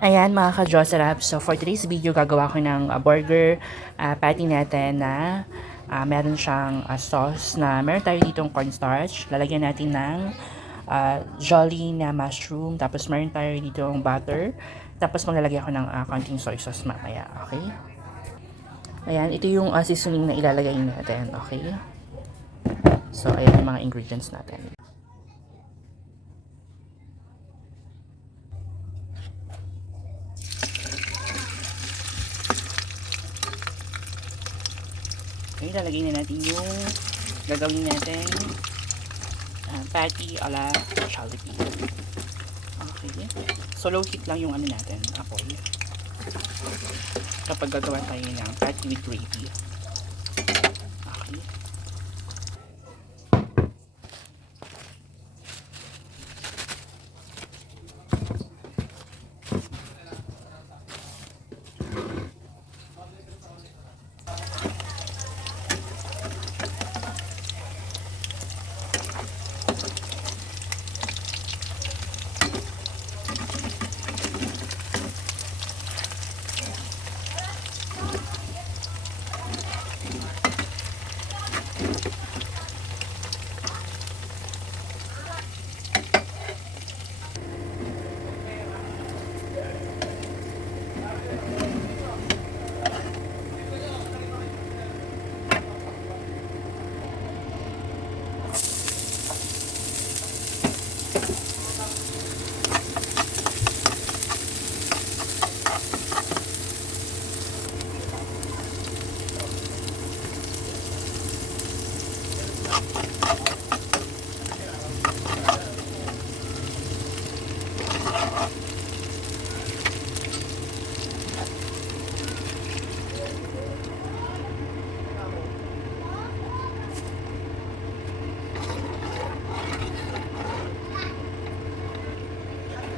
Ayan mga ka-Jocerap, so for today's video gagawa ko ng burger patty natin na meron siyang sauce na meron tayo ditong cornstarch. Lalagyan natin ng jolly na mushroom, tapos meron tayo ditong butter, tapos maglalagay ako ng konting soy sauce mamaya, okay? Ayan, ito yung seasoning na ilalagay natin, okay? So ayan yung mga ingredients natin. Okay, lalagay na natin yung gagawin natin patty a la Jollibee. Okay. So low heat lang yung ano natin, apoy. Kapag gagawa tayo ng patty with gravy. Okay.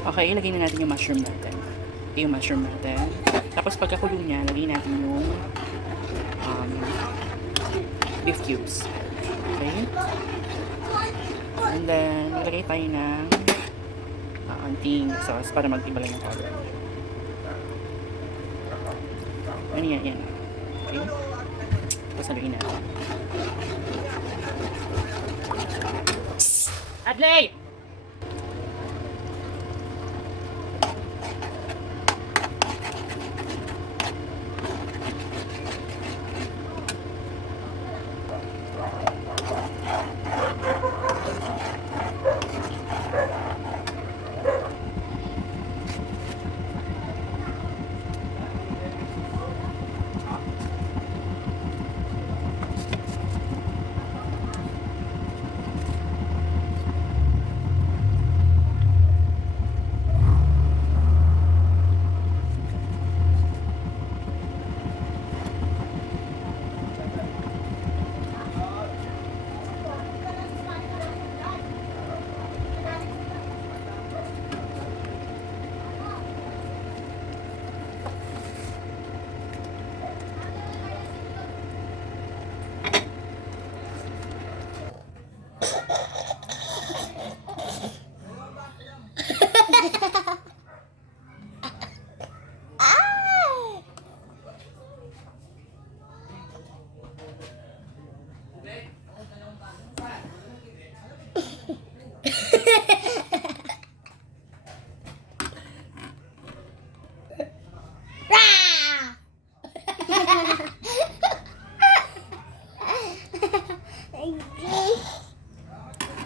Okay, ilagay na natin yung mushroom natin. Okay, yung mushroom natin. Tapos pagkakulo niya, lagay natin yung beef cubes. Okay? And then, ilagay tayo ng anting sauce para mag-iba lang yung color. Ano yan, yan. Okay? Tapos lagay natin. Adley!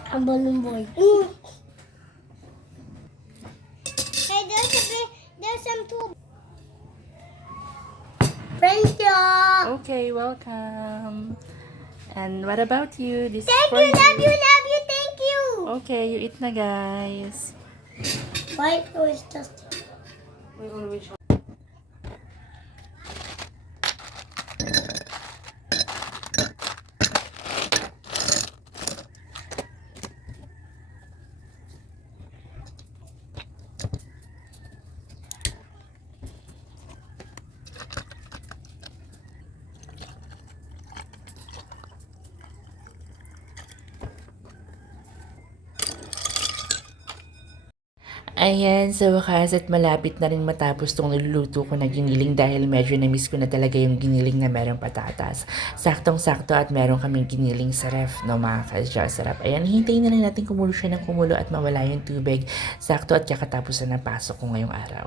A balloon boy. Hey, there's some too. Thank you. Okay, welcome. And what about you? This is Thank for you, love you, love you, thank you. Okay, you eat na guys. Why was just Ayan, sa wakas at malapit na rin matapos tong niluluto ko na giniling dahil medyo na-miss ko na talaga yung giniling na merong patatas. Saktong-sakto at meron kaming giniling sa ref, no mga kasya. Sarap. Ayan, hintayin na lang natin kumulo siya ng kumulo at mawala yung tubig. Sakto at kakatapos na ng pasok ko ngayong araw.